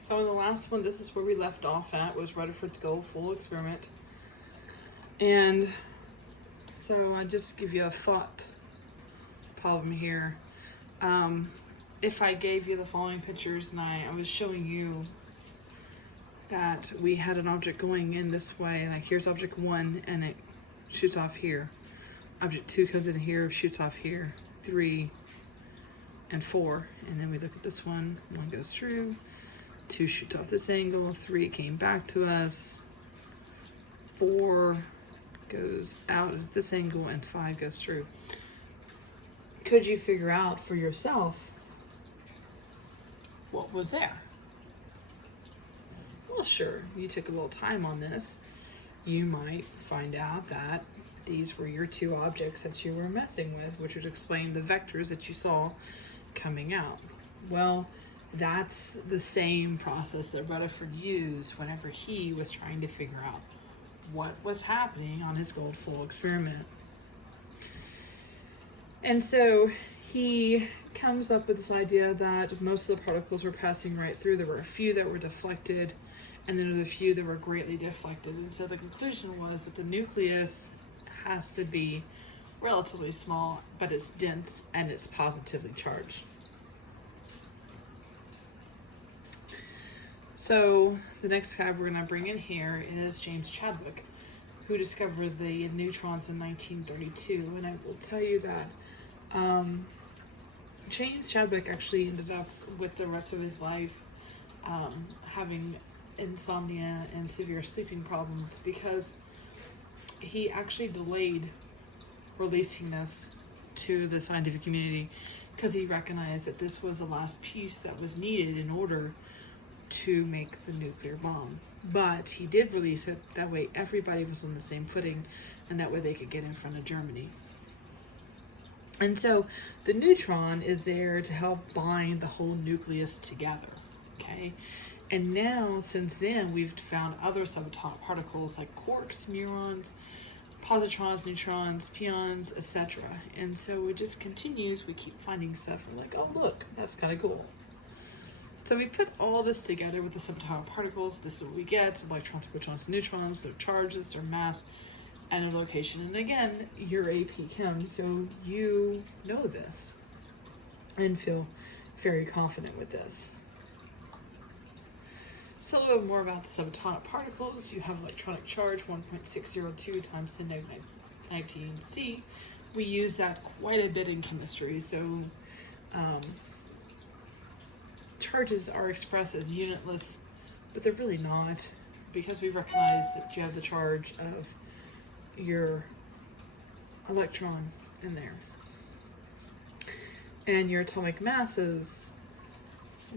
so in the last one, this is where we left off at, was Rutherford's gold full experiment. And so I just give you a thought problem here. If I gave you the following pictures and I was showing you that we had an object going in this way, like here's object 1 and it shoots off here. Object 2 comes in here, shoots off here. 3 and 4. And then we look at this one goes through. 2 shoots off this angle, 3 came back to us. 4 goes out at this angle and 5 goes through. Could you figure out for yourself what was there? Well, sure, you took a little time on this. You might find out that these were your 2 objects that you were messing with, which would explain the vectors that you saw coming out. Well, that's the same process that Rutherford used whenever he was trying to figure out what was happening on his gold full experiment. And so he comes up with this idea that most of the particles were passing right through. There were a few that were deflected, and then there were a few that were greatly deflected. And so the conclusion was that the nucleus has to be relatively small, but it's dense and it's positively charged. So the next guy we're going to bring in here is James Chadwick, who discovered the neutrons in 1932. And I will tell you that James Chadwick actually ended up with the rest of his life having insomnia and severe sleeping problems because he actually delayed releasing this to the scientific community because he recognized that this was the last piece that was needed in order to make the nuclear bomb. But he did release it, that way everybody was on the same footing, and that way they could get in front of Germany. And so the neutron is there to help bind the whole nucleus together, okay? And now, since then, we've found other subatomic particles like quarks, muons, positrons, neutrons, pions, etc. And so it just continues. We keep finding stuff. We're like, oh, look, that's kind of cool. So we put all this together with the subatomic particles. This is what we get: electrons, protons, neutrons, their charges, their mass, and their location. And again, you're AP Chem, so you know this and feel very confident with this. So a little more about the subatomic particles. You have electronic charge 1.602 times 10 negative 19 C. We use that quite a bit in chemistry. So charges are expressed as unitless, but they're really not, because we recognize that you have the charge of your electron in there. And your atomic masses,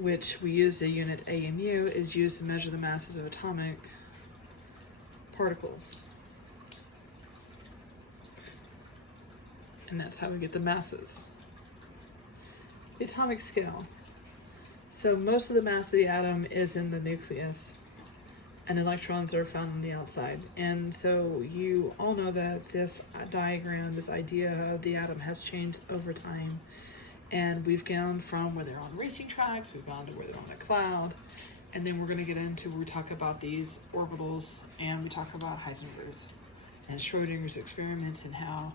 which we use the unit AMU, is used to measure the masses of atomic particles. And that's how we get the masses. The atomic scale. So most of the mass of the atom is in the nucleus, and electrons are found on the outside. And so you all know that this diagram, this idea of the atom, has changed over time. And we've gone from where they're on racing tracks, we've gone to where they're on a cloud, and then we're going to get into where we talk about these orbitals, and we talk about Heisenberg's and Schrodinger's experiments, and how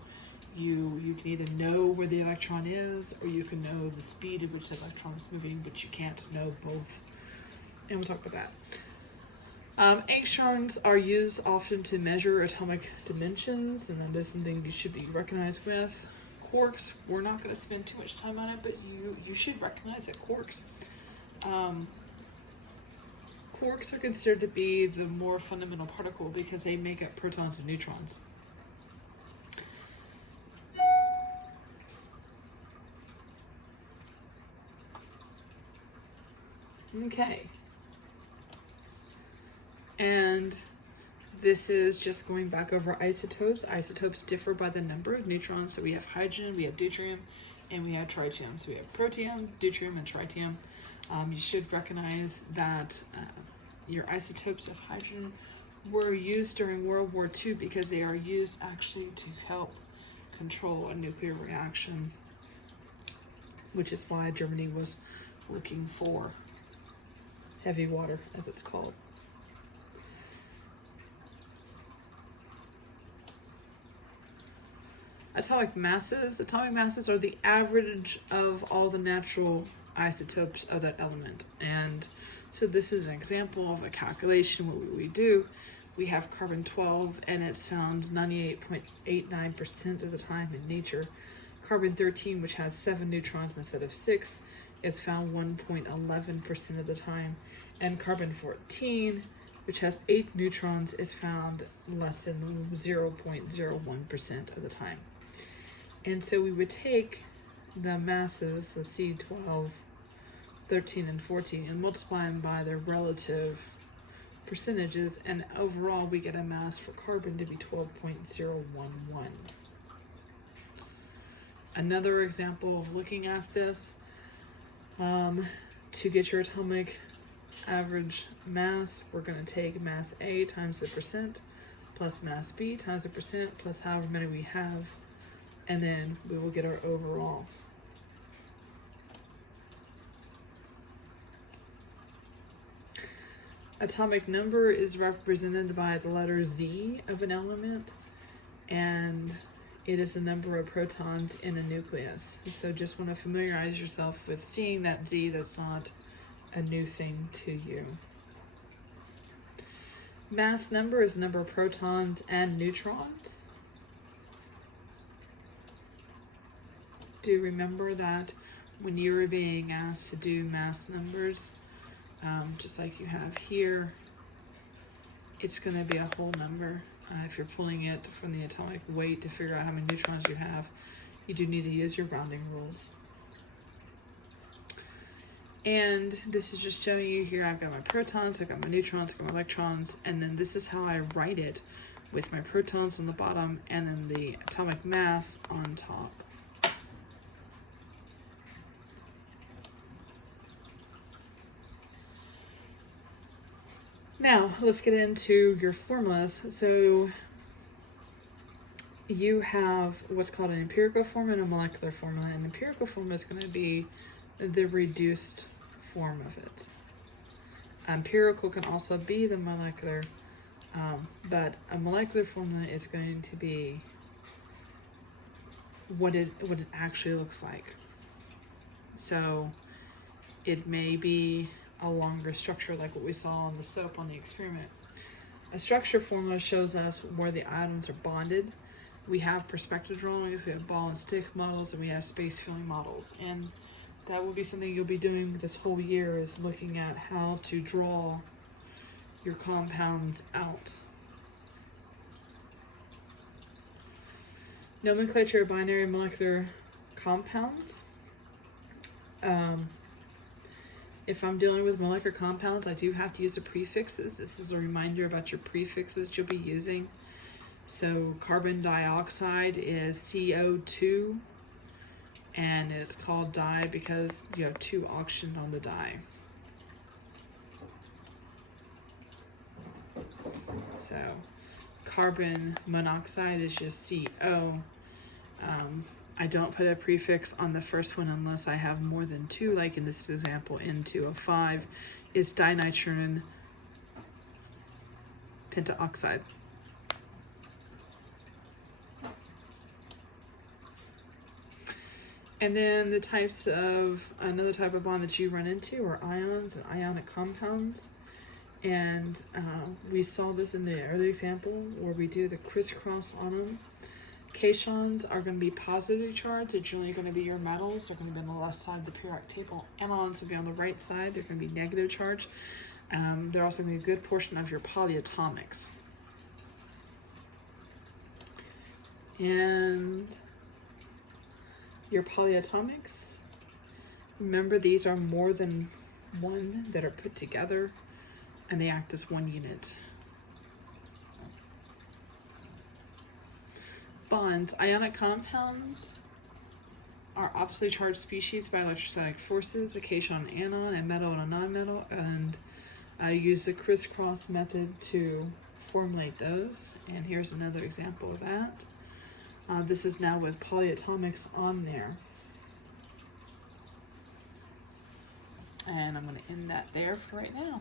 you can either know where the electron is, or you can know the speed at which the electron is moving, but you can't know both. And we'll talk about that. Angstroms are used often to measure atomic dimensions, and that is something you should be recognized with. Quarks, we're not going to spend too much time on it, but you should recognize that quarks. Quarks are considered to be the more fundamental particle because they make up protons and neutrons. Okay. And this is just going back over isotopes. Isotopes differ by the number of neutrons. So we have hydrogen, we have deuterium, and we have tritium. So we have protium, deuterium, and tritium. You should recognize that your isotopes of hydrogen were used during World War II because they are used actually to help control a nuclear reaction, which is why Germany was looking for heavy water, as it's called. Atomic masses. Atomic masses are the average of all the natural isotopes of that element. And so this is an example of a calculation. What we do, we have carbon-12, and it's found 98.89% of the time in nature. Carbon-13, which has 7 neutrons instead of 6, it's found 1.11% of the time. And carbon-14, which has 8 neutrons, is found less than 0.01% of the time. And so we would take the masses, the C12, 13, and 14, and multiply them by their relative percentages, and overall we get a mass for carbon to be 12.011. Another example of looking at this, to get your atomic average mass, we're going to take mass A times the percent plus mass B times the percent plus however many we have, and then we will get our overall. Atomic number is represented by the letter Z of an element, and it is the number of protons in a nucleus. So just want to familiarize yourself with seeing that Z. That's not a new thing to you. Mass number is the number of protons and neutrons. Do remember that when you were being asked to do mass numbers, just like you have here, it's going to be a whole number. If you're pulling it from the atomic weight to figure out how many neutrons you have, you do need to use your rounding rules. And this is just showing you here, I've got my protons, I've got my neutrons, I've got my electrons, and then this is how I write it, with my protons on the bottom and then the atomic mass on top. Now, let's get into your formulas. So you have what's called an empirical formula and a molecular formula. An empirical formula is going to be the reduced form of it. Empirical can also be the molecular, but a molecular formula is going to be what it actually looks like. So it may be a longer structure like what we saw on the soap on the experiment. A structure formula shows us where the atoms are bonded. We have perspective drawings, we have ball and stick models, and we have space filling models. And that will be something you'll be doing this whole year, is looking at how to draw your compounds out. Nomenclature of binary molecular compounds. If I'm dealing with molecular compounds, I do have to use the prefixes. This is a reminder about your prefixes you'll be using. So carbon dioxide is CO2, and it's called di because you have 2 oxygen on the di. So carbon monoxide is just CO. I don't put a prefix on the first one unless I have more than 2, like in this example, N2O5 is dinitrogen pentaoxide. And then the types of, another type of bond that you run into are ions and ionic compounds. And we saw this in the early example where we do the crisscross on them. Cations are going to be positively charged. They're generally going to be your metals. They're going to be on the left side of the periodic table. Anions will be on the right side. They're going to be negative charge. They're also going to be a good portion of your polyatomics. And your polyatomics, remember these are more than one that are put together, and they act as one unit. Bonds. Ionic compounds are oppositely charged species by electrostatic forces, a cation and an anion, a metal and a non-metal, and I use the crisscross method to formulate those. And here's another example of that. This is now with polyatomics on there. And I'm going to end that there for right now.